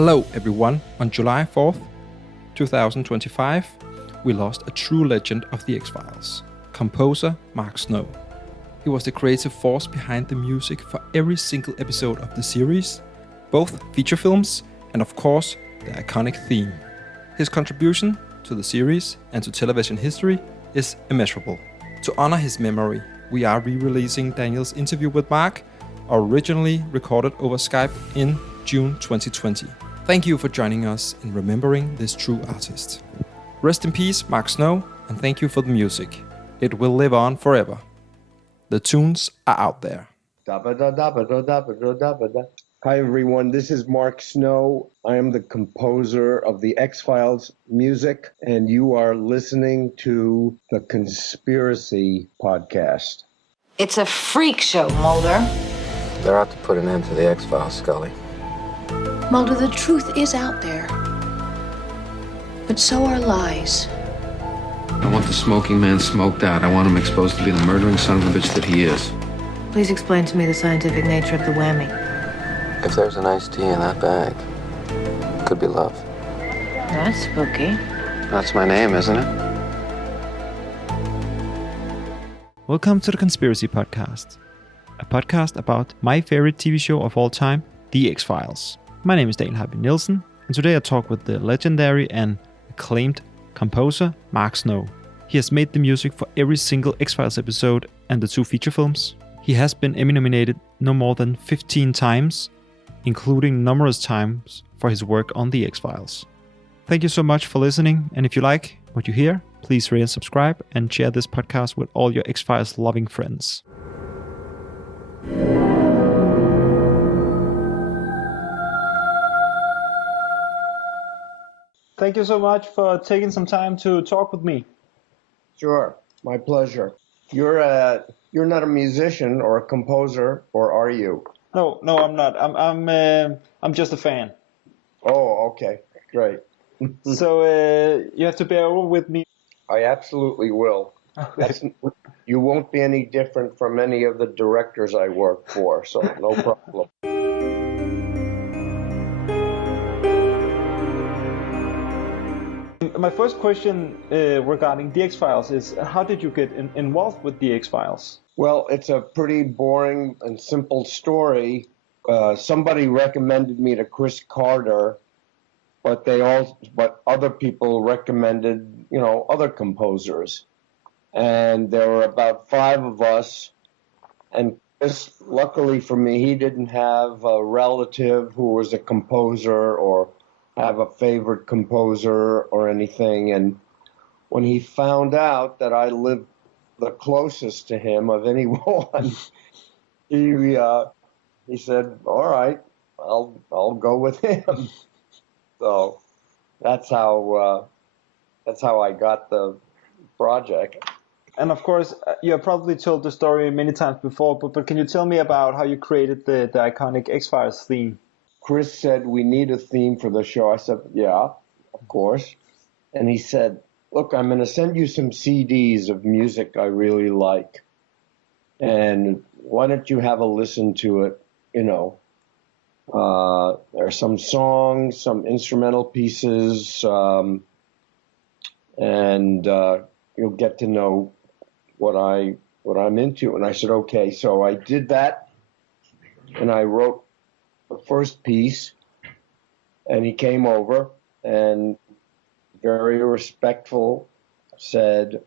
Hello everyone, on July 4th, 2025, we lost a true legend of the X-Files, composer Mark Snow. He was the creative force behind the music for every single episode of the series, both feature films and of course the iconic theme. His contribution to the series and to television history is immeasurable. To honor his memory, we are re-releasing Daniel's interview with Mark, originally recorded over Skype in June 2020. Thank you for joining us in remembering this true artist. Rest in peace, Mark Snow, and thank you for the music. It will live on forever. The tunes are out there. Hi everyone, this is Mark Snow. I am the composer of the X-Files music, and you are listening to the Conspiracy Podcast. It's a freak show, Mulder. They're out to put an end to the X-Files, Scully. Mulder, the truth is out there. But so are lies. I want the smoking man smoked out. I want him exposed to be the murdering son of a bitch that he is. Please explain to me the scientific nature of the whammy. If there's an iced tea in that bag, it could be love. That's spooky. That's my name, isn't it? Welcome to the Conspiracy Podcast, a podcast about my favorite TV show of all time, The X-Files. My name is Daniel Harvey Nielsen, and today I talk with the legendary and acclaimed composer Mark Snow. He has made the music for every single X-Files episode and the 2 feature films. He has been Emmy nominated no more than 15 times, including numerous times for his work on The X-Files. Thank you so much for listening, and if you like what you hear, please rate and subscribe and share this podcast with all your X-Files loving friends. Thank you so much for taking some time to talk with me. Sure, my pleasure. You're not a musician or a composer, or are you? No, I'm not. I'm just a fan. Oh, okay, great. So you have to bear over with me. I absolutely will. You won't be any different from any of the directors I work for, so no problem. My first question regarding the X-Files is, how did you get involved with the X-Files? Well, it's a pretty boring and simple story. Somebody recommended me to Chris Carter, but other people recommended, other composers. And there were about 5 of us, and Chris, luckily for me, he didn't have a relative who was a composer or have a favorite composer or anything. And when he found out that I lived the closest to him of anyone, he said, "All right, I'll go with him." So that's how I got the project. And of course, you have probably told the story many times before, but can you tell me about how you created the iconic X-Files theme? Chris said, "We need a theme for the show." I said, "Yeah, of course." And he said, "Look, I'm going to send you some CDs of music I really like. And why don't you have a listen to it? There are some songs, some instrumental pieces, and you'll get to know what I'm into." And I said, "Okay." So I did that, and I wrote the first piece, and he came over and very respectfully said,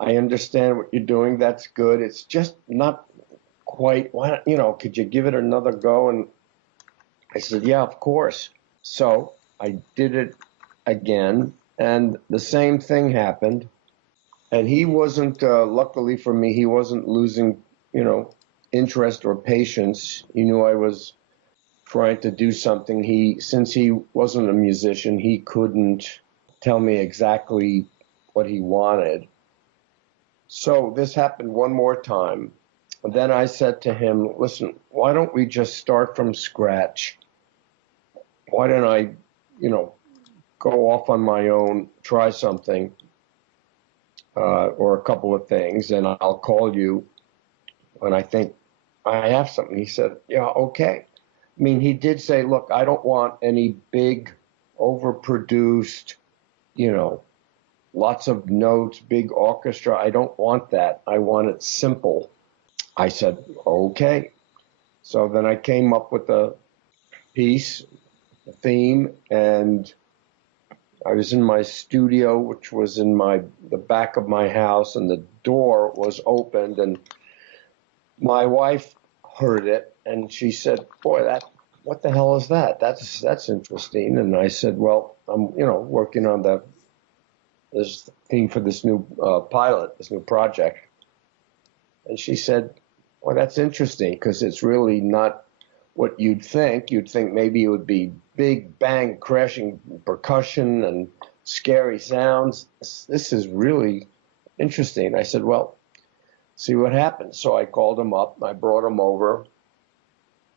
"I understand what you're doing. That's good. It's just not quite, could you give it another go?" And I said, "Yeah, of course." So I did it again, and the same thing happened. And he wasn't, luckily for me, he wasn't losing, interest or patience. He knew I was trying to do something. Since he wasn't a musician, he couldn't tell me exactly what he wanted. So this happened one more time. And then I said to him, "Listen, why don't we just start from scratch? Why don't I, go off on my own, try something, or a couple of things, and I'll call you when I think I have something. He said, yeah, okay. I mean, he did say, look, I don't want any big, overproduced, lots of notes, big orchestra. I don't want that. I want it simple. I said, okay. So then I came up with a piece, a theme, and I was in my studio, which was in the back of my house, and the door was opened, and my wife heard it, and she said, boy, what the hell is that? That's interesting. And I said, well, I'm, working on this theme for this new pilot, this new project. And she said, well, that's interesting, because it's really not what you'd think. You'd think maybe it would be big bang crashing percussion and scary sounds. This is really interesting. I said, well, see what happens. So I called him up, I brought him over,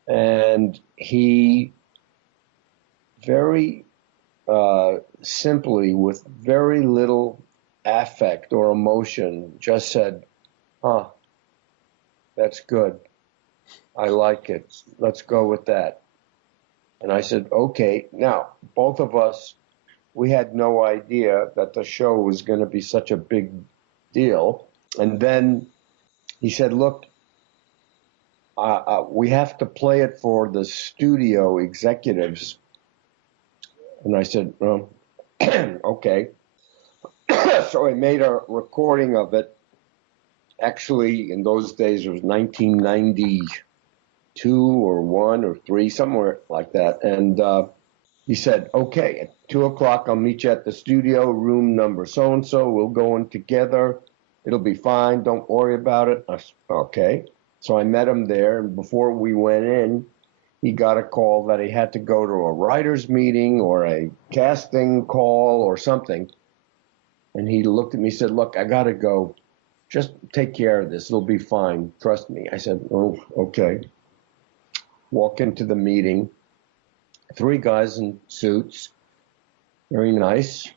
and he very simply, with very little affect or emotion, just said, that's good. I like it. Let's go with that. And I said, okay. Now, both of us, we had no idea that the show was going to be such a big deal. And then he said, look, we have to play it for the studio executives. And I said, okay. So I made a recording of it. Actually, in those days, it was 1992 or 1 or 3, somewhere like that. And he said, okay, at 2 o'clock, I'll meet you at the studio, room number so-and-so. We'll go in together. It'll be fine. Don't worry about it. I said, okay. So I met him there, and before we went in, he got a call that he had to go to a writer's meeting or a casting call or something. And he looked at me and said, look, I got to go. Just take care of this. It'll be fine. Trust me. I said, oh, okay. Walk into the meeting. 3 guys in suits. Very nice.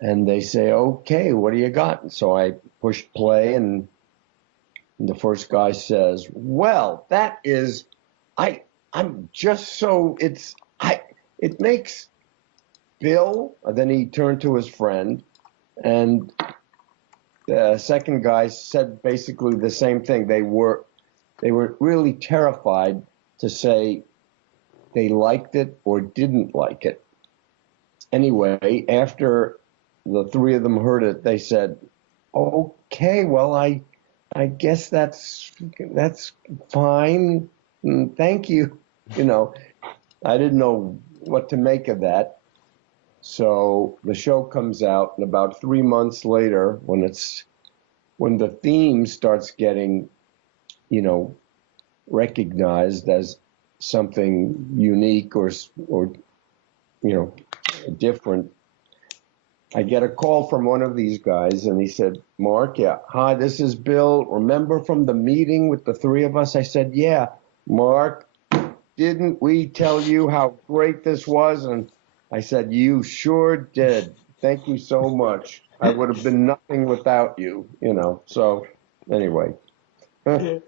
And they say, okay, what do you got? And so I pushed play, and the first guy says, well, that is, I'm just so, it makes Bill, and then he turned to his friend, and the second guy said basically the same thing. They were really terrified to say they liked it or didn't like it. Anyway, after the 3 of them heard it, they said, okay, well, I guess that's fine. Thank you. I didn't know what to make of that. So the show comes out, and about 3 months later, when the theme starts getting, recognized as something unique or different, I get a call from one of these guys, and he said, Mark, yeah, hi, this is Bill. Remember from the meeting with the 3 of us? I said, yeah, Mark, didn't we tell you how great this was? And I said, you sure did. Thank you so much. I would have been nothing without you, So anyway. I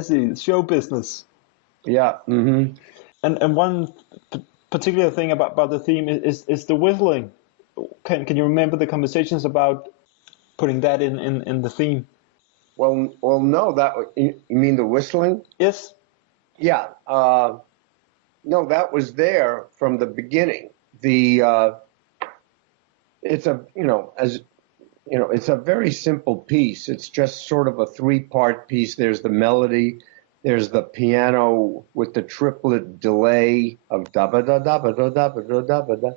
see. Show business. Yeah. Mm-hmm. And one particular thing about the theme is the whistling. Can you remember the conversations about putting that in the theme? Well, no. You mean the whistling? Yes. Yeah. No, that was there from the beginning. It's a it's a very simple piece. It's just sort of a 3-part piece. There's the melody, there's the piano with the triplet delay of da ba da da ba da da ba da da ba da,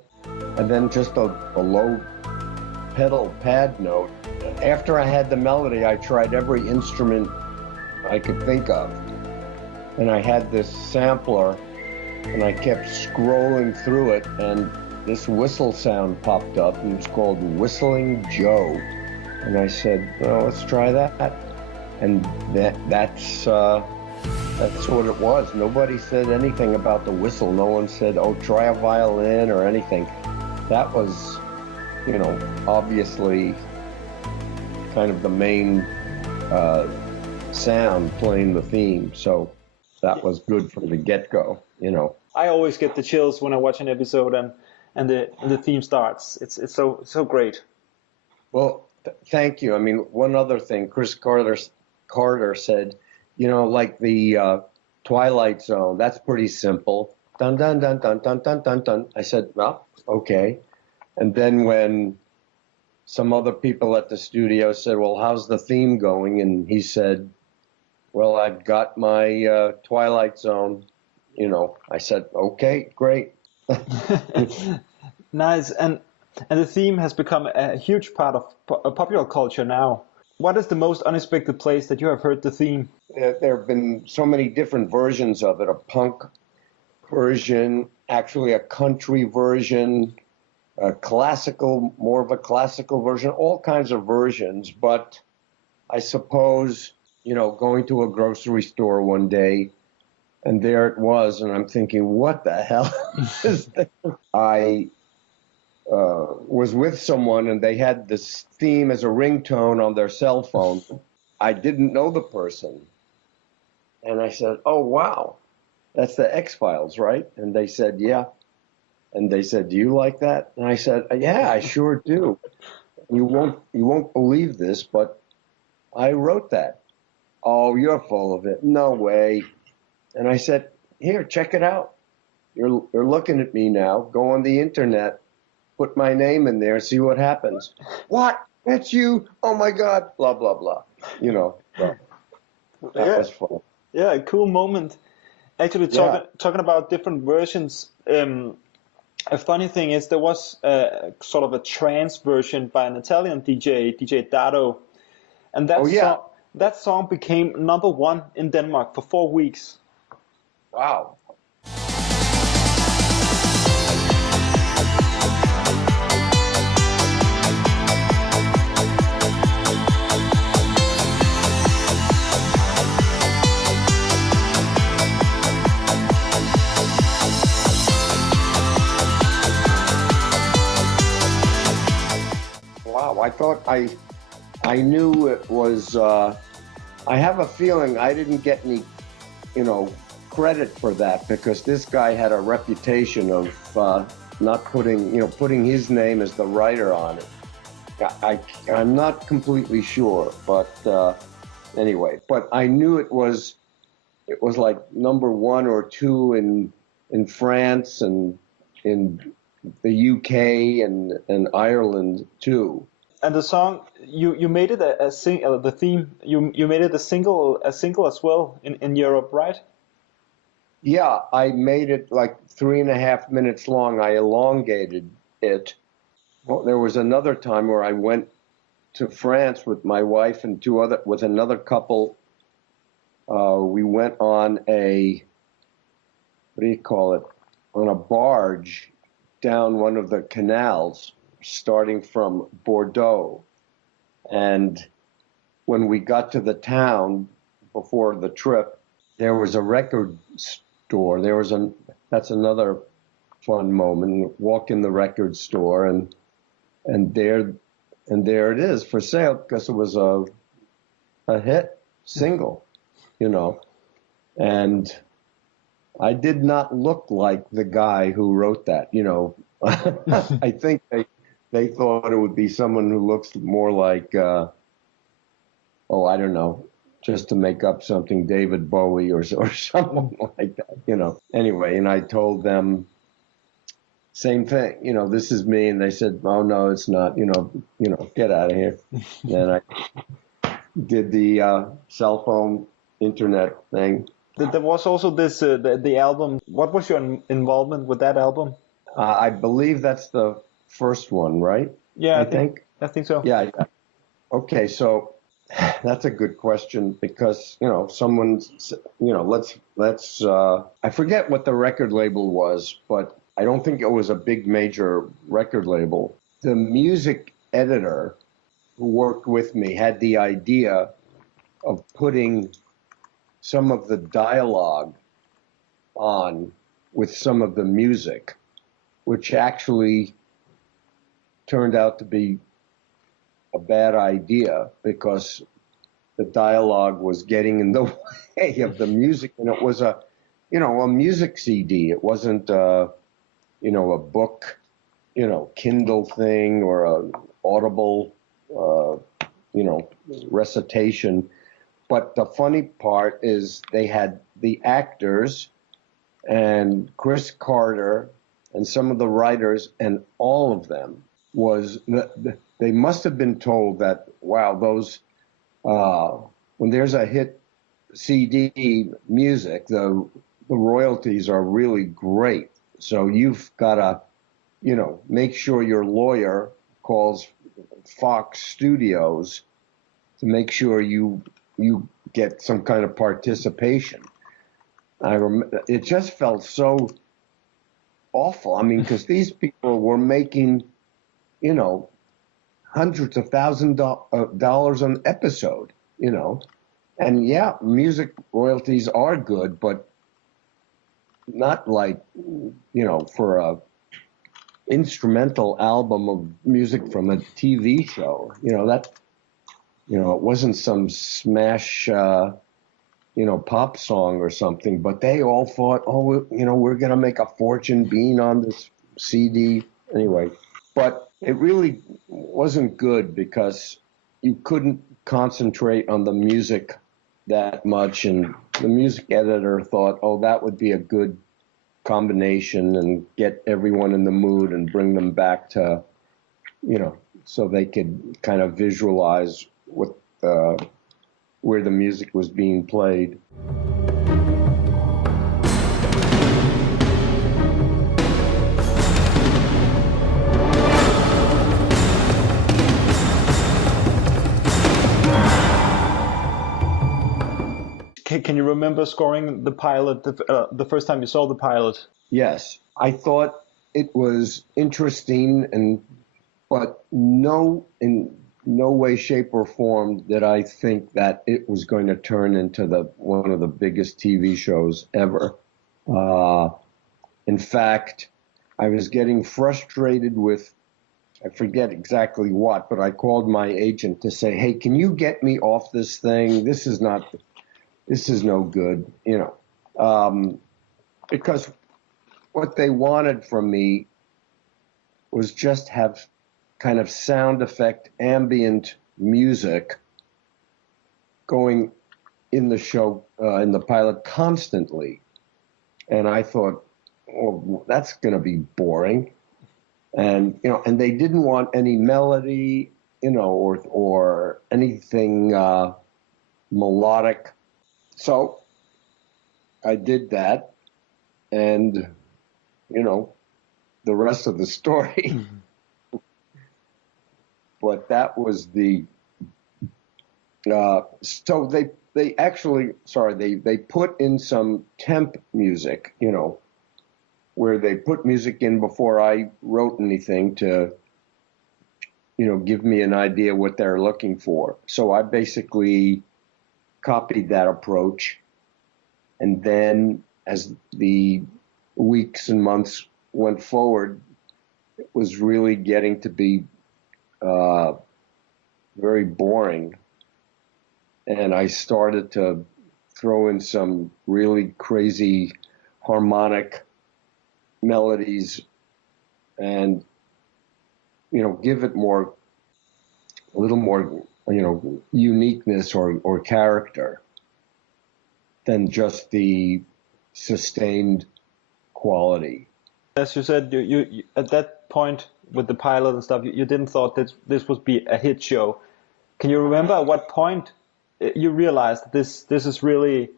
and then just a low pedal pad note. After I had the melody, I tried every instrument I could think of, and I had this sampler. And I kept scrolling through it, and this whistle sound popped up, and it's called Whistling Joe. And I said, well, let's try that. And that's what it was. Nobody said anything about the whistle. No one said, oh, try a violin or anything. That was, obviously kind of the main sound playing the theme. So that was good from the get-go, you know. I always get the chills when I watch an episode and the theme starts. It's so great. Well, thank you. I mean, one other thing, Chris Carter said, you know, like the Twilight Zone, that's pretty simple. Dun, dun, dun, dun, dun, dun, dun, dun. I said, well, okay. And then when some other people at the studio said, well, how's the theme going? And he said, well, I've got my Twilight Zone. You know, I said, okay, great. Nice. And the theme has become a huge part of popular culture now. What is the most unexpected place that you have heard the theme? There have been so many different versions of it, a punk version, actually a country version, a classical, more of a classical version, all kinds of versions. But I suppose, you know, going to a grocery store one day, and there it was, and I'm thinking, what the hell is this? I was with someone, and they had this theme as a ringtone on their cell phone. I didn't know the person. And I said, oh, wow, that's the X-Files, right? And they said, yeah. And they said, do you like that? And I said, yeah, I sure do. You won't believe this, but I wrote that. Oh, you're full of it. No way. And I said, here, check it out. You're looking at me now. Go on the internet, put my name in there, see what happens. What? That's you? Oh my God! Blah blah blah. You know, so that was fun. Yeah, a cool moment. Actually, talking about different versions. A funny thing is there was sort of a trance version by an Italian DJ Dado, and that song became #1 in Denmark for 4 weeks. Wow. Wow, I thought I knew it was, I have a feeling I didn't get any, you know, credit for that because this guy had a reputation of not putting his name as the writer on it. I'm not completely sure, but anyway, but I knew it was like #1 or 2 in France and in the UK and Ireland too. And the song you made it the theme you made it a single as well in Europe, right? Yeah, I made it like 3.5 minutes long. I elongated it. Well, there was another time where I went to France with my wife and with another couple. We went on on a barge down one of the canals starting from Bordeaux. And when we got to the town before the trip, there was a record store. That's another fun moment. Walk in the record store and there it is for sale because it was a hit single, you know. And I did not look like the guy who wrote that, you know. I think they thought it would be someone who looks more like, I don't know, just to make up something, David Bowie or someone like that, you know. Anyway, and I told them, same thing, you know, this is me. And they said, oh, no, it's not, you know, get out of here. And I did the cell phone internet thing. There was also this, the album. What was your involvement with that album? I believe that's the first one, right? Yeah, I think so. Yeah. Okay, so that's a good question because, you know, someone's, you know, let's I forget what the record label was, but I don't think it was a big major record label. The music editor who worked with me had the idea of putting some of the dialogue on with some of the music, which actually turned out to be a bad idea because the dialogue was getting in the way of the music, and it was a music CD. It wasn't a book, Kindle thing or a Audible, recitation. But the funny part is they had the actors and Chris Carter and some of the writers, and all of them they must have been told that, wow, those, when there's a hit CD music, the royalties are really great. So you've got to, make sure your lawyer calls Fox Studios to make sure you get some kind of participation. It just felt so awful. I mean, because these people were making, hundreds of thousands of dollars an episode, and yeah, music royalties are good, but not like, for a instrumental album of music from a TV show, it wasn't some smash, pop song or something, but they all thought, we're going to make a fortune being on this CD anyway. But it really wasn't good because you couldn't concentrate on the music that much, and the music editor thought, that would be a good combination and get everyone in the mood and bring them back to, so they could kind of visualize what where the music was being played. Can you remember scoring the pilot the first time you saw the pilot? Yes, I thought it was interesting, but in no way, shape, or form did I think that it was going to turn into one of the biggest TV shows ever. In fact, I was getting frustrated with, I forget exactly what, but I called my agent to say, hey, can you get me off this thing? This is no good, because what they wanted from me was just have kind of sound effect, ambient music going in the show, in the pilot constantly. And I thought, that's going to be boring. And, and they didn't want any melody, or anything melodic. So I did that, and, the rest of the story. But that was so they actually, they put in some temp music, where they put music in before I wrote anything to, give me an idea what they're looking for. So I basically copied that approach. And then as the weeks and months went forward, it was really getting to be very boring. And I started to throw in some really crazy harmonic melodies and, give it a little more, uniqueness or character than just the sustained quality. As you said, you at that point with the pilot and stuff, you didn't thought that this would be a hit show. Can you remember at what point you realized this is really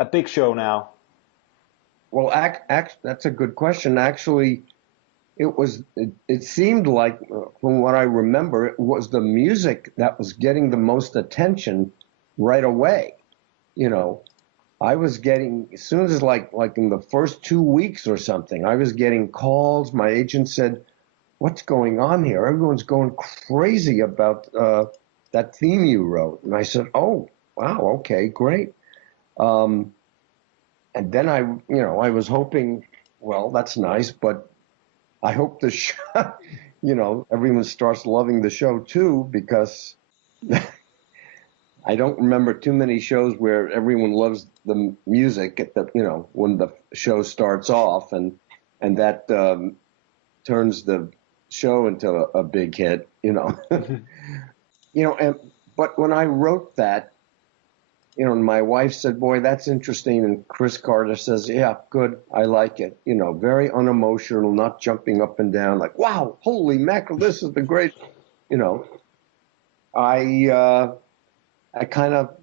a big show now? Well, that's a good question. Actually, it seemed like, from what I remember, it was the music that was getting the most attention right away. I was getting, as soon as like in the first 2 weeks or something, I was getting calls. My agent said, what's going on here? Everyone's going crazy about that theme you wrote. And I said, oh, wow, okay, great. And then I was hoping, well, that's nice, but I hope the show, everyone starts loving the show too, because I don't remember too many shows where everyone loves the music at the, when the show starts off, and that turns the show into a big hit, but when I wrote that, and my wife said, "Boy, that's interesting," and Chris Carter says, "Yeah, good, I like it." Very unemotional, not jumping up and down like, "Wow, holy mackerel, this is the great," I kind of,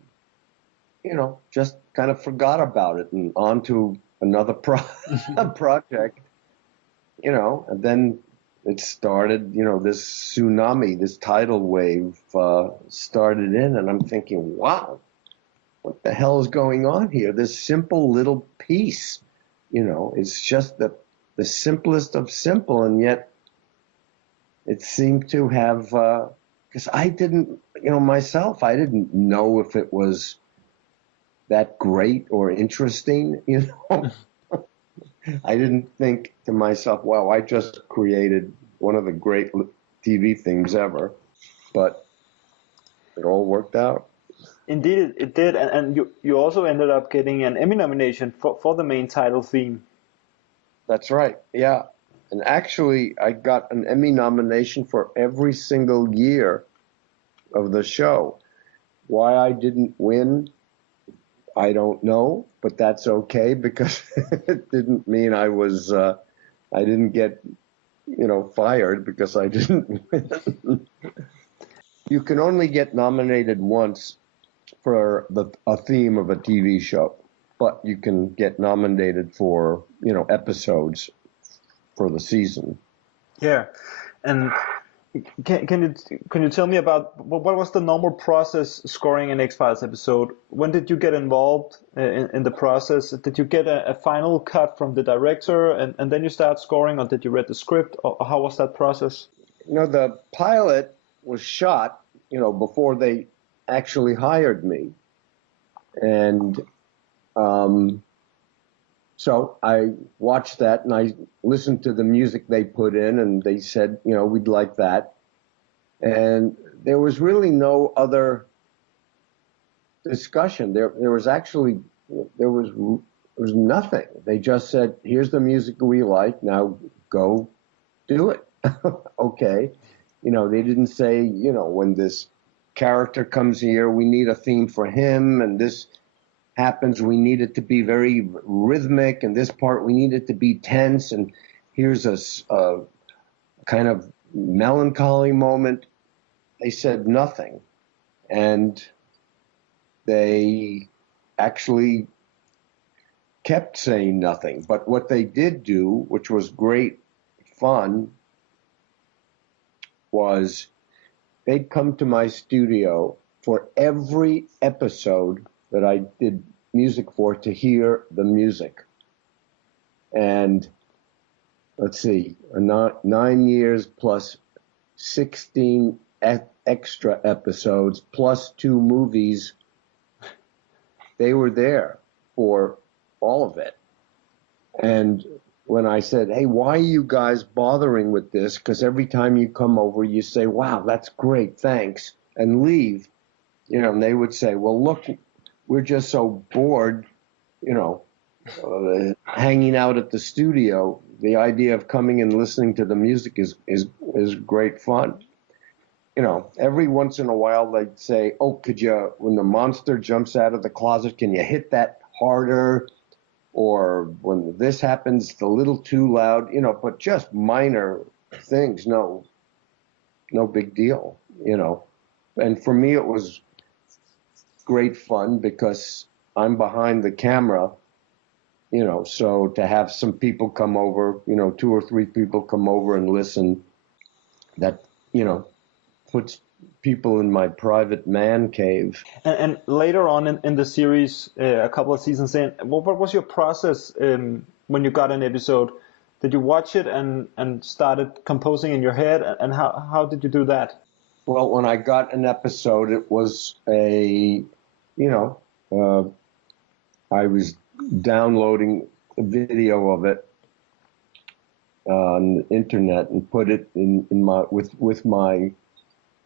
just kind of forgot about it and on to another project, and then it started, this tsunami, this tidal wave started in, and I'm thinking, wow, what the hell is going on here? This simple little piece, it's just the simplest of simple, and yet it seemed to have, because I didn't, myself, I didn't know if it was that great or interesting, I didn't think to myself, wow, I just created one of the great TV things ever, but it all worked out. Indeed, it did, and you also ended up getting an Emmy nomination for the main title theme. That's right, yeah. And actually, I got an Emmy nomination for every single year of the show. Why I didn't win, I don't know, but that's okay, because it didn't mean I didn't get, fired because I didn't win. You can only get nominated once for a theme of a TV show, but you can get nominated for, episodes for the season. Yeah, and can you tell me about what was the normal process scoring an X-Files episode? When did you get involved in the process? Did you get a final cut from the director and then you start scoring, or did you read the script, or how was that process? The pilot was shot, before they actually hired me, and so I watched that and I listened to the music they put in, and they said, we'd like that. And there was really no other discussion. There was actually, there was nothing. They just said, here's the music we like, now go do it. Okay. They didn't say, when this character comes here, we need a theme for him, and this happens, we need it to be very rhythmic, and this part we need it to be tense, and here's a kind of melancholy moment. They said nothing, and they actually kept saying nothing. But what they did do, which was great fun, was they'd come to my studio for every episode that I did music for to hear the music. And let's see, 9 years plus 16 extra episodes plus 2 movies, they were there for all of it. And when I said, hey, why are you guys bothering with this? Because every time you come over, you say, wow, that's great, thanks, and leave. And they would say, well, look, we're just so bored, hanging out at the studio. The idea of coming and listening to the music is great fun. Every once in a while they'd say, oh, could you, when the monster jumps out of the closet, can you hit that harder? Or when this happens, it's a little too loud, but just minor things, no big deal, And for me, it was great fun because I'm behind the camera, so to have some people come over, 2 or 3 people come over and listen, that, puts people in my private man cave. And later on in the series, a couple of seasons in, what was your process when you got an episode? Did you watch it and started composing in your head? And how did you do that? Well, when I got an episode, it was I was downloading a video of it on the internet and put it in my with my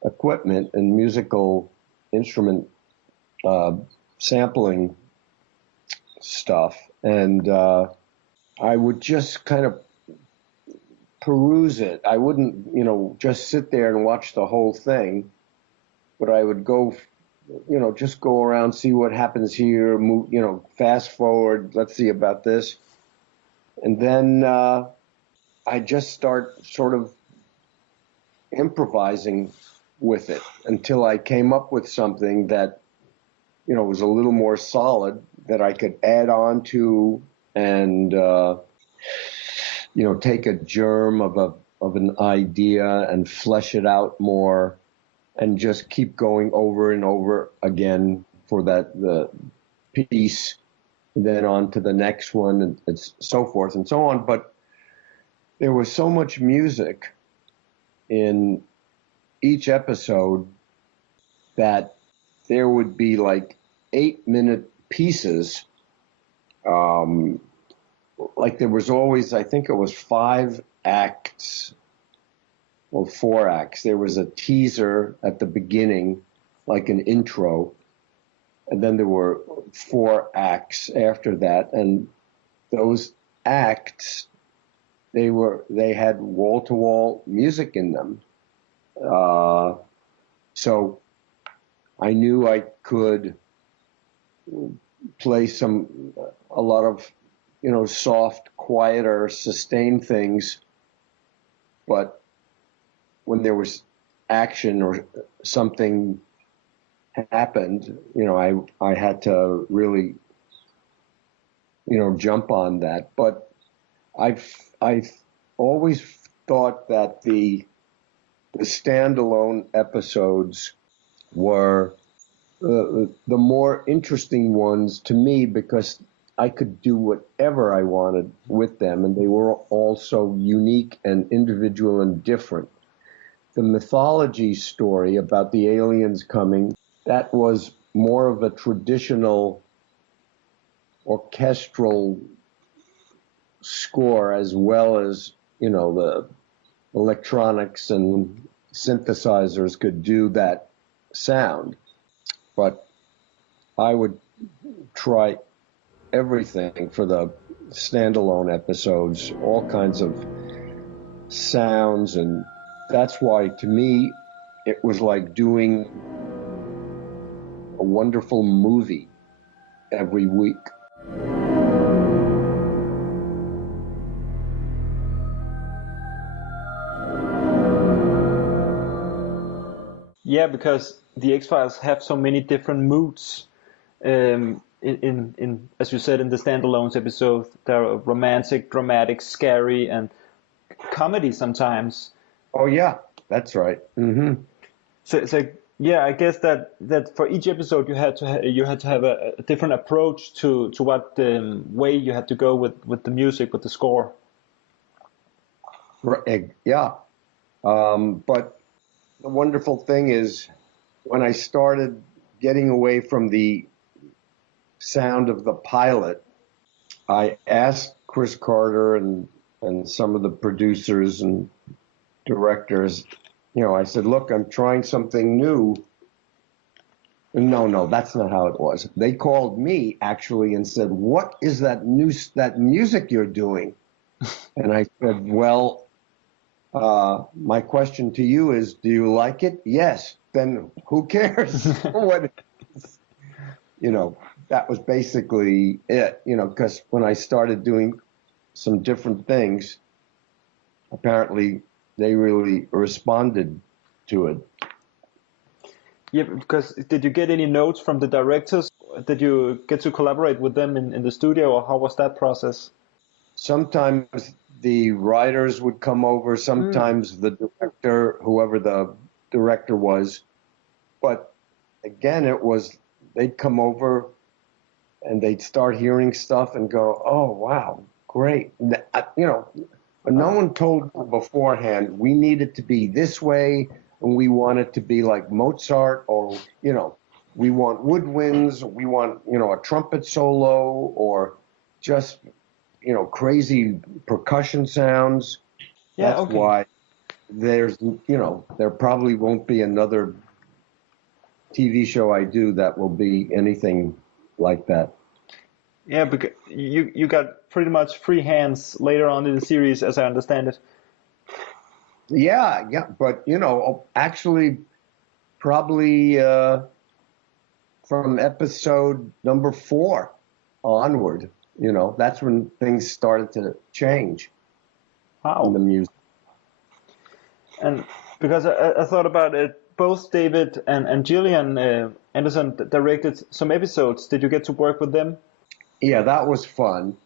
equipment and musical instrument sampling stuff, and I would just kind of peruse it. I wouldn't, just sit there and watch the whole thing, but I would go, just go around, see what happens here, move, fast forward, let's see about this. And then I just start sort of improvising with it until I came up with something that, was a little more solid that I could add on to and, take a germ of an idea and flesh it out more and just keep going over and over again for the piece, then on to the next one, and so forth and so on. But there was so much music in each episode that there would be like 8-minute pieces. Like there was always, I think it was 5 acts or 4 acts. There was a teaser at the beginning, like an intro, and then there were 4 acts after that. And those acts, they had wall-to-wall music in them. So I knew I could play a lot of, soft, quieter, sustained things. But when there was action or something happened, I had to really, jump on that. But I've always thought that the standalone episodes were the more interesting ones to me, because I could do whatever I wanted with them, and they were all so unique and individual and different. The mythology story about the aliens coming, that was more of a traditional orchestral score, as well as, the electronics and synthesizers could do that sound. But I would try everything for the standalone episodes, all kinds of sounds, and that's why, to me, it was like doing a wonderful movie every week. Yeah, because the X-Files have so many different moods. In as you said, in the standalones episode, they're romantic, dramatic, scary, and comedy sometimes. Oh yeah, that's right. Mm-hmm. So yeah, I guess that for each episode you had to have a different approach to what way you had to go with the music, with the score. Right, yeah. But the wonderful thing is, when I started getting away from the sound of the pilot, I asked Chris Carter and some of the producers and directors, I said, look, I'm trying something new. No, that's not how it was. They called me actually and said, what is that music you're doing? And I said, well, my question to you is, do you like it? Yes. Then who cares? What? That was basically it, because when I started doing some different things, apparently they really responded to it. Yeah, because did you get any notes from the directors? Did you get to collaborate with them in the studio, or how was that process? Sometimes the writers would come over, sometimes the director, whoever the director was. But again, they'd come over and they'd start hearing stuff and go, oh, wow, great. But no one told me beforehand, we need it to be this way, and we want it to be like Mozart, or, we want woodwinds, we want, a trumpet solo, or just, crazy percussion sounds. Yeah, That's okay. why there probably won't be another TV show I do that will be anything like that. Yeah, because you got pretty much free hands later on in the series, as I understand it. Yeah, but actually, probably from episode number 4 onward, that's when things started to change. Wow. In the music. And because I thought about it, both David and Gillian Anderson directed some episodes. Did you get to work with them? Yeah, that was fun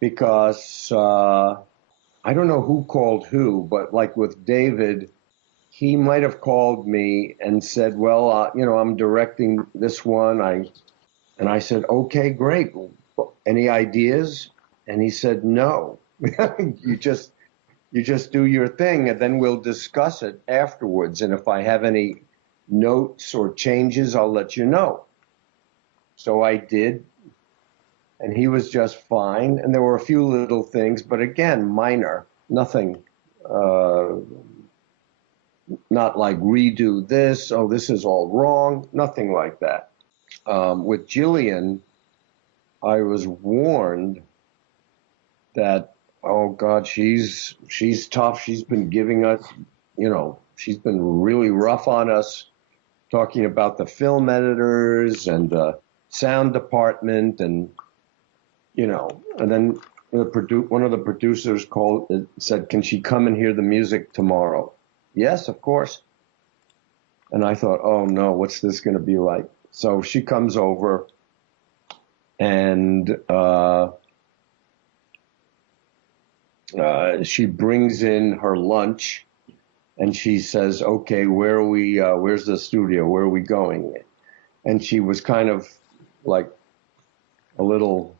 because I don't know who called who, but like with David, he might have called me and said, well, I'm directing this one. And I said, okay, great. Any ideas? And he said, no, you just do your thing and then we'll discuss it afterwards. And if I have any notes or changes, I'll let you know. So I did. And he was just fine. And there were a few little things, but again, minor, nothing, not like redo this, oh, this is all wrong, nothing like that. With Gillian, I was warned that, oh God, she's tough. She's been giving us, she's been really rough on us, talking about the film editors and the sound department and then one of the producers said, can she come and hear the music tomorrow? Yes, of course. And I thought, oh no, what's this going to be like? So she comes over and she brings in her lunch and she says, okay, where's the studio? Where are we going? And she was kind of like a little,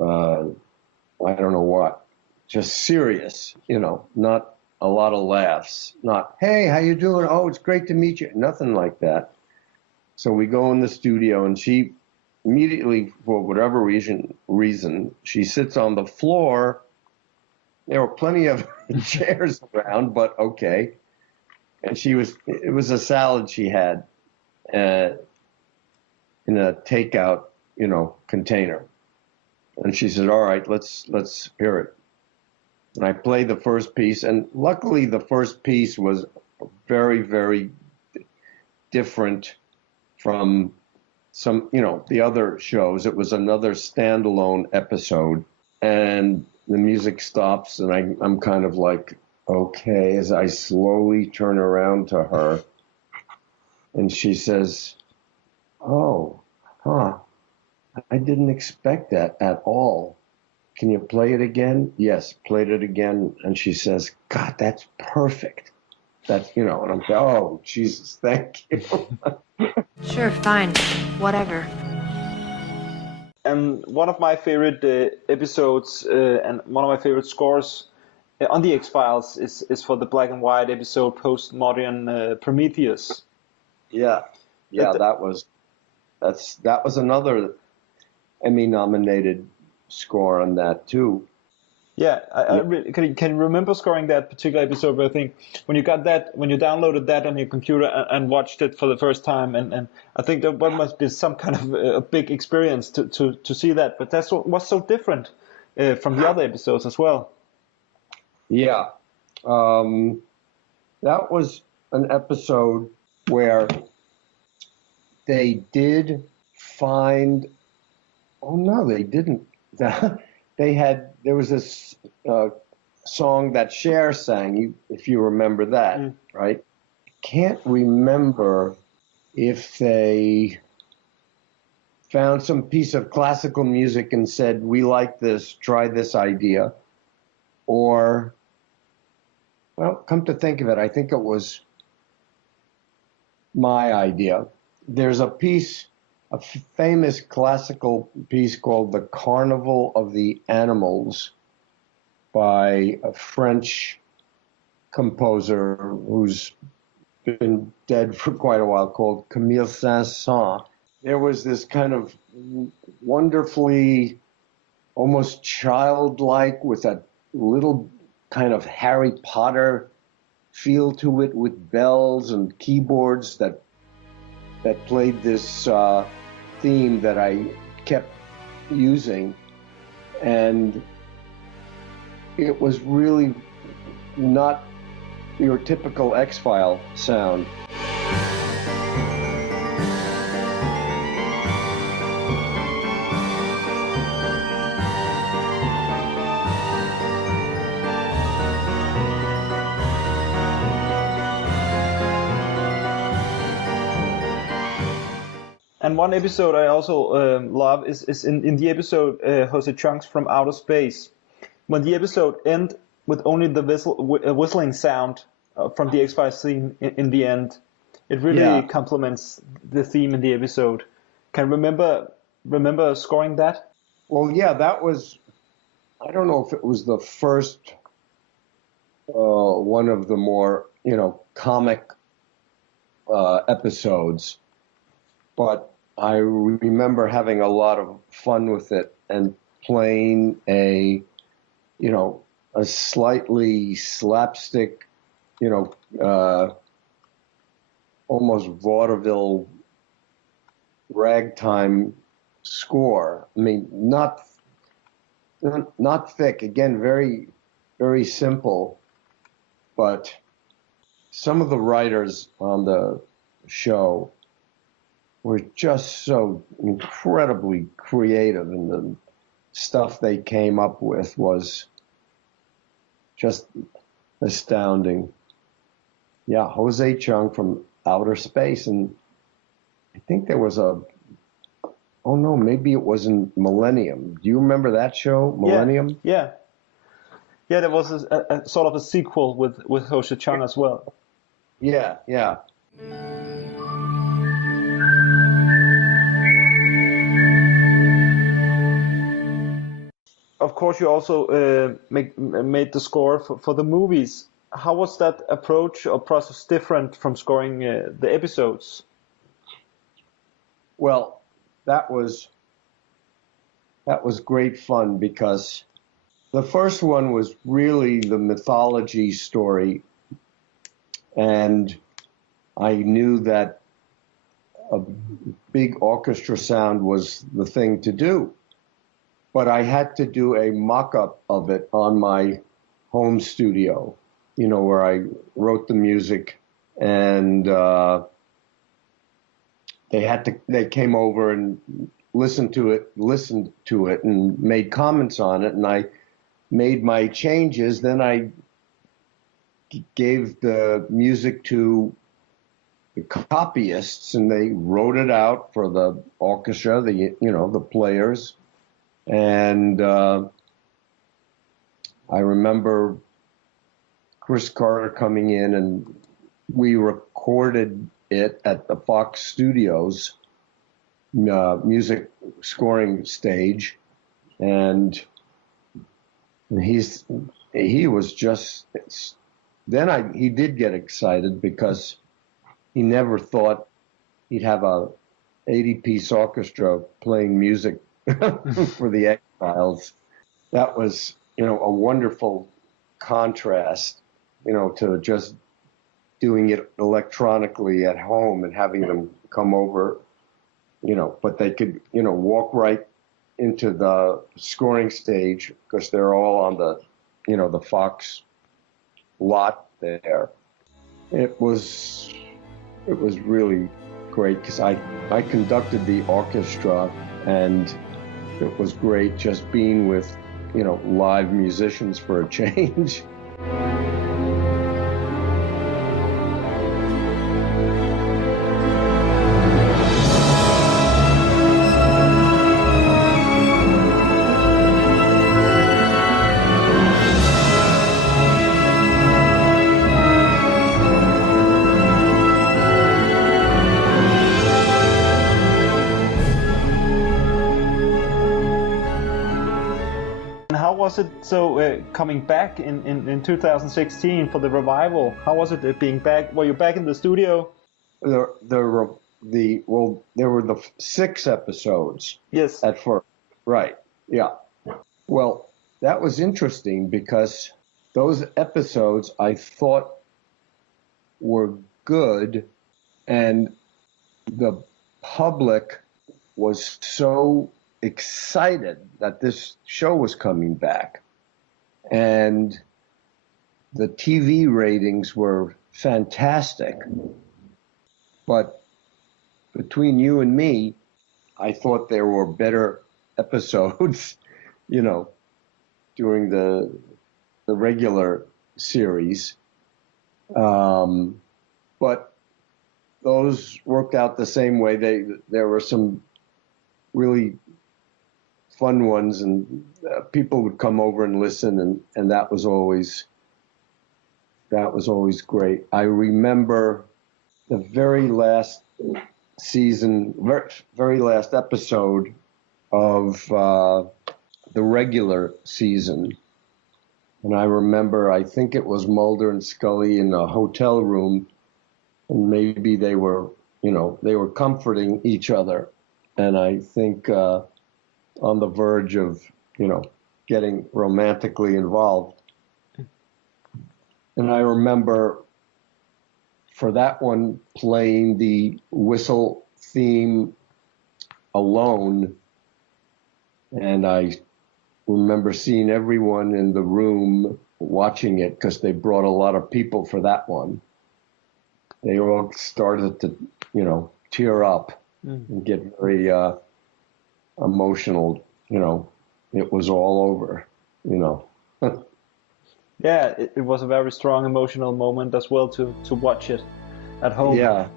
I don't know what, just serious, not a lot of laughs, not, hey, how you doing? Oh, it's great to meet you. Nothing like that. So we go in the studio and she immediately, for whatever reason, she sits on the floor. There were plenty of chairs around, but okay. And it was a salad she had in a takeout, container. And she said, all right, let's hear it. And I played the first piece, and luckily the first piece was very, very different from some, the other shows. It was another standalone episode, and the music stops, and I'm kind of like, okay, as I slowly turn around to her, and she says, oh, huh, I didn't expect that at all. Can you play it again? Yes, played it again. And she says, God, that's perfect. That's, and I'm like, oh, Jesus, thank you. Sure, fine. Whatever. And one of my favorite episodes and one of my favorite scores on the X-Files is for the black and white episode Postmodern Prometheus. Yeah, that was another Emmy-nominated score on that too. Yeah, I really, can you remember scoring that particular episode? Where I think when you downloaded that on your computer and watched it for the first time, and I think that must be some kind of a big experience to see that. But that's what was so different from the other episodes as well. Yeah, that was an episode where they did find. Oh no, they didn't. There was this song that Cher sang, if you remember that, right? Can't remember if they found some piece of classical music and said, we like this, try this idea. Or, well, come to think of it, I think it was my idea. There's a famous classical piece called The Carnival of the Animals by a French composer who's been dead for quite a while, called Camille Saint-Saëns. There was this kind of wonderfully, almost childlike, with a little kind of Harry Potter feel to it, with bells and keyboards that that played this theme that I kept using, and it was really not your typical X-File sound. And one episode I also love is in the episode Jose Chunks from Outer Space. When the episode ends with only the whistling sound from the X-Files theme in the end, it really complements the theme in the episode. Can you remember scoring that? Well, yeah, that was, I don't know if it was the first one of the more, comic episodes, but I remember having a lot of fun with it and playing a slightly slapstick, almost vaudeville ragtime score. I mean, not thick. Again, very, very simple. But some of the writers on the show were just so incredibly creative, and the stuff they came up with was just astounding. Yeah, Jose Chung from Outer Space, and I think there was maybe it was in Millennium. Do you remember that show, Millennium? Yeah. There was a sort of a sequel with Jose Chung as well. Yeah. Of course, you also made the score for the movies. How was that approach or process different from scoring the episodes? Well, that was great fun, because the first one was really the mythology story, and I knew that a big orchestra sound was the thing to do. But I had to do a mock-up of it on my home studio, where I wrote the music, and they came over and listened to it and made comments on it, and I made my changes. Then I gave the music to the copyists, and they wrote it out for the orchestra, the players. And I remember Chris Carter coming in, and we recorded it at the Fox Studios music scoring stage, and he was just, then he did get excited, because he never thought he'd have a 80-piece orchestra playing music for the X-Files. That was, a wonderful contrast, to just doing it electronically at home and having them come over, but they could, walk right into the scoring stage, because they're all on the, the Fox lot there. It was really great, because I conducted the orchestra, and it was great just being with, live musicians for a change. Was it so coming back in 2016 for the revival? How was it being back? Were you back in the studio? There were the 6 episodes. Yes. At first, right? Yeah. Well, that was interesting, because those episodes I thought were good, and the public was so excited that this show was coming back. And the TV ratings were fantastic. But between you and me, I thought there were better episodes, during the regular series. But those worked out the same way. There were some really fun ones, and people would come over and listen, and that was always great. I remember the very last season, very last episode of the regular season. And I remember, I think it was Mulder and Scully in a hotel room, and maybe they were comforting each other. And I think on the verge of, getting romantically involved. And I remember for that one playing the whistle theme alone. And I remember seeing everyone in the room watching it because they brought a lot of people for that one. They all started to, tear up and get very emotional. It was all over, Yeah, it was a very strong emotional moment as well to watch it at home. Yeah.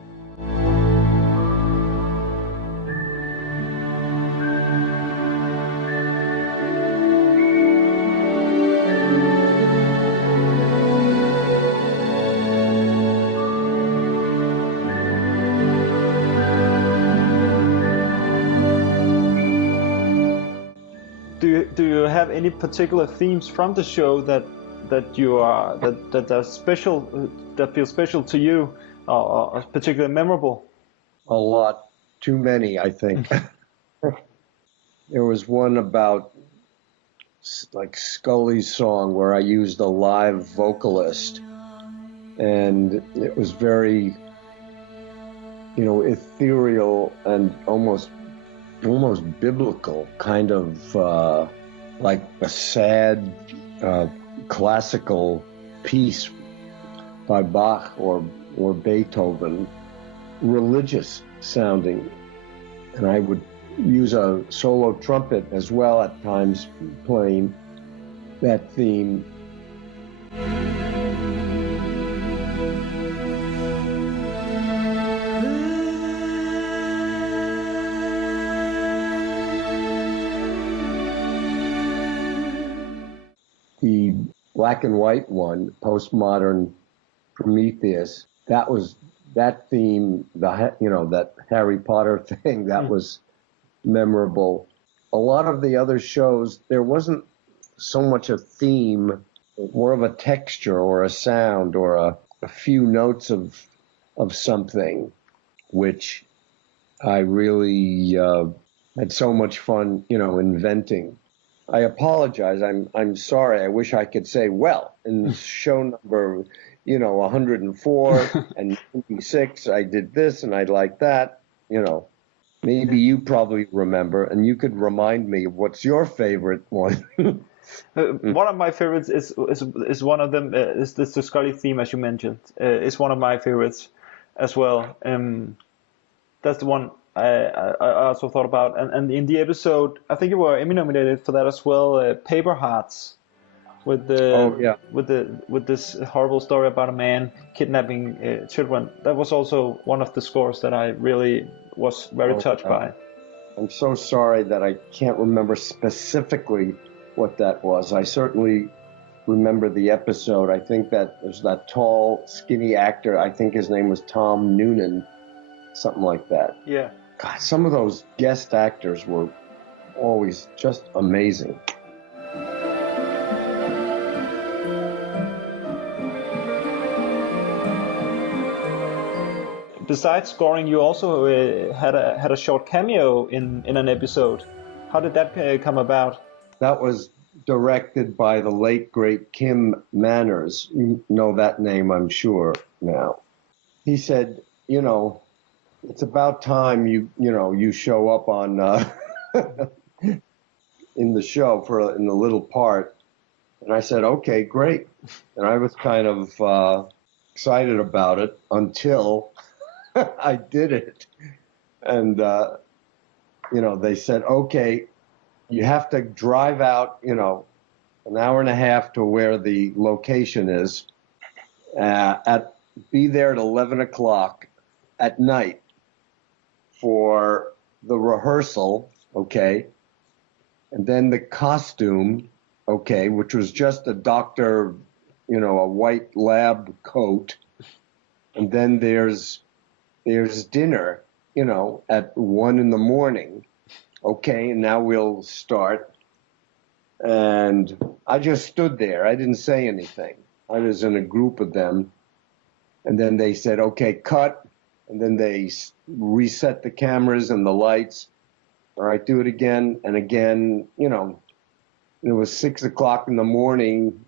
Do you have any particular themes from the show that are special, that feel special to you, or particularly memorable? A lot. Too many, I think. There was one about like Scully's song where I used a live vocalist, and it was very, ethereal and almost biblical, kind of like a sad classical piece by Bach or Beethoven, religious sounding. And I would use a solo trumpet as well at times playing that theme. The black and white one, postmodern Prometheus, that theme, that Harry Potter thing, that was memorable. A lot of the other shows, there wasn't so much a theme, more of a texture or a sound or a few notes of something, which I really had so much fun, inventing. I apologize. I'm sorry. I wish I could say, well, in show number, 104 and 96, I did this and I like that. Maybe you probably remember, and you could remind me of what's your favorite one. One of my favorites is one of them. Is the Scully theme, as you mentioned? It's one of my favorites as well. That's the one I also thought about, and in the episode, I think you were Emmy nominated for that as well. Paper Hearts, with this horrible story about a man kidnapping children. That was also one of the scores that I really was very touched by. I'm so sorry that I can't remember specifically what that was. I certainly remember the episode. I think that there's that tall, skinny actor. I think his name was Tom Noonan, something like that. Yeah. God, some of those guest actors were always just amazing. Besides scoring, you also had a short cameo in an episode. How did that come about? That was directed by the late, great Kim Manners. You know that name, I'm sure, now. He said, it's about time you show up on in the show in the little part. And I said, okay, great. And I was kind of excited about it until I did it. And, they said, okay, you have to drive out, an hour and a half to where the location is, be there at 11 o'clock at night for the rehearsal, okay? And then the costume, okay, which was just a doctor, a white lab coat. And then there's dinner, at 1 a.m. Okay, and now we'll start. And I just stood there. I didn't say anything. I was in a group of them. And then they said, okay, cut. And then they reset the cameras and the lights. All right, do it again and again. It was 6 o'clock in the morning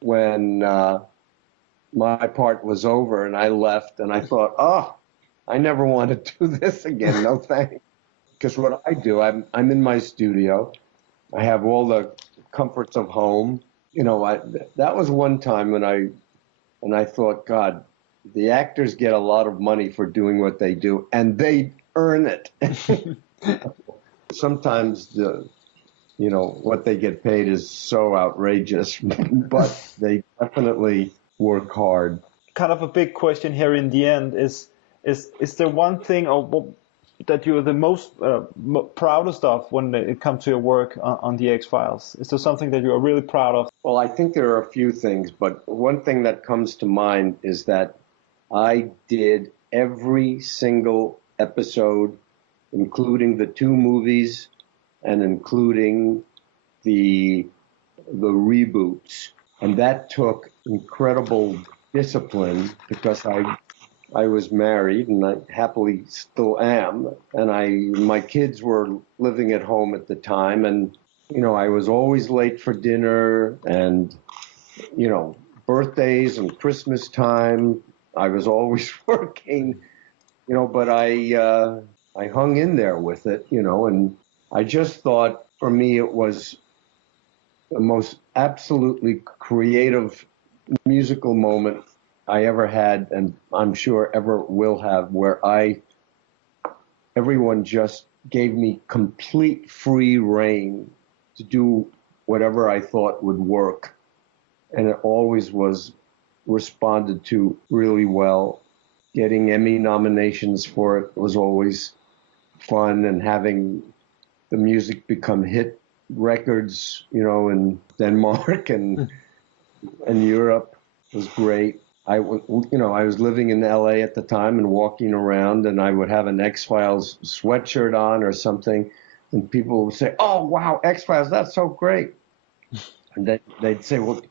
when my part was over and I left. And I thought, I never want to do this again. No thanks. Because what I do, I'm in my studio. I have all the comforts of home. That was one time when I thought, God, the actors get a lot of money for doing what they do, and they earn it. Sometimes what they get paid is so outrageous, but they definitely work hard. Kind of a big question here in the end is there one thing that you're the most proudest of when it comes to your work on the X-Files? Is there something that you are really proud of? Well, I think there are a few things, but one thing that comes to mind is that I did every single episode, including the 2 movies and including the reboots. And that took incredible discipline because I was married and I happily still am. And my kids were living at home at the time. And, I was always late for dinner and, birthdays and Christmas time. I was always working, but I hung in there with it, and I just thought for me it was the most absolutely creative musical moment I ever had, and I'm sure ever will have, where everyone just gave me complete free rein to do whatever I thought would work. And it always was responded to really well. Getting Emmy nominations for it was always fun, and having the music become hit records, in Denmark and Europe was great. I was living in LA at the time and walking around, and I would have an X-Files sweatshirt on or something, and people would say, "Oh, wow, X-Files, that's so great." And they'd say, "Well,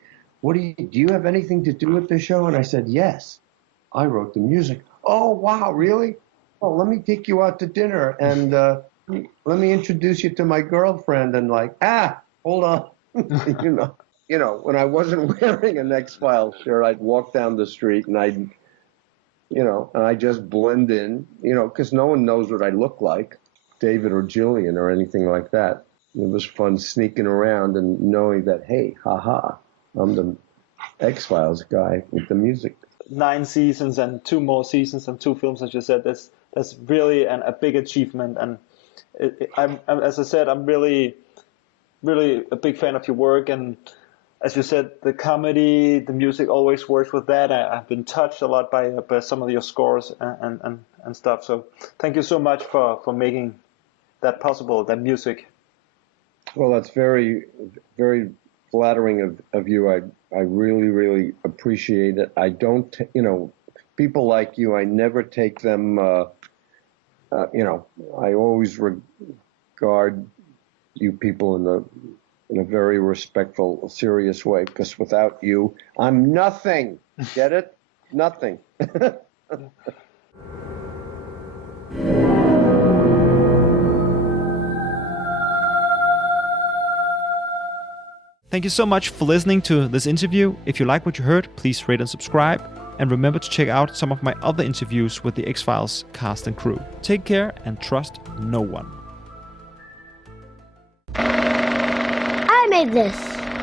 do you have anything to do with this show?" And I said, "Yes, I wrote the music." "Oh, wow, really? Oh, let me take you out to dinner and let me introduce you to my girlfriend." And hold on. When I wasn't wearing an X-Files shirt, I'd walk down the street and I just blend in, because no one knows what I look like, David or Jillian or anything like that. It was fun sneaking around and knowing that, hey, haha, I'm the X-Files guy with the music. 9 seasons and 2 more seasons and 2 films, as you said, that's really a big achievement. And as I said, I'm really, really a big fan of your work. And as you said, the comedy, the music always works with that. I've been touched a lot by some of your scores and stuff. So thank you so much for making that possible, that music. Well, that's very, very flattering of you. I really, really appreciate it. I don't, people like you, I never take them, I always regard you people in a very respectful, serious way, because without you, I'm nothing. Get it? Nothing. Thank you so much for listening to this interview. If you like what you heard, please rate and subscribe. And remember to check out some of my other interviews with the X-Files cast and crew. Take care and trust no one. I made this.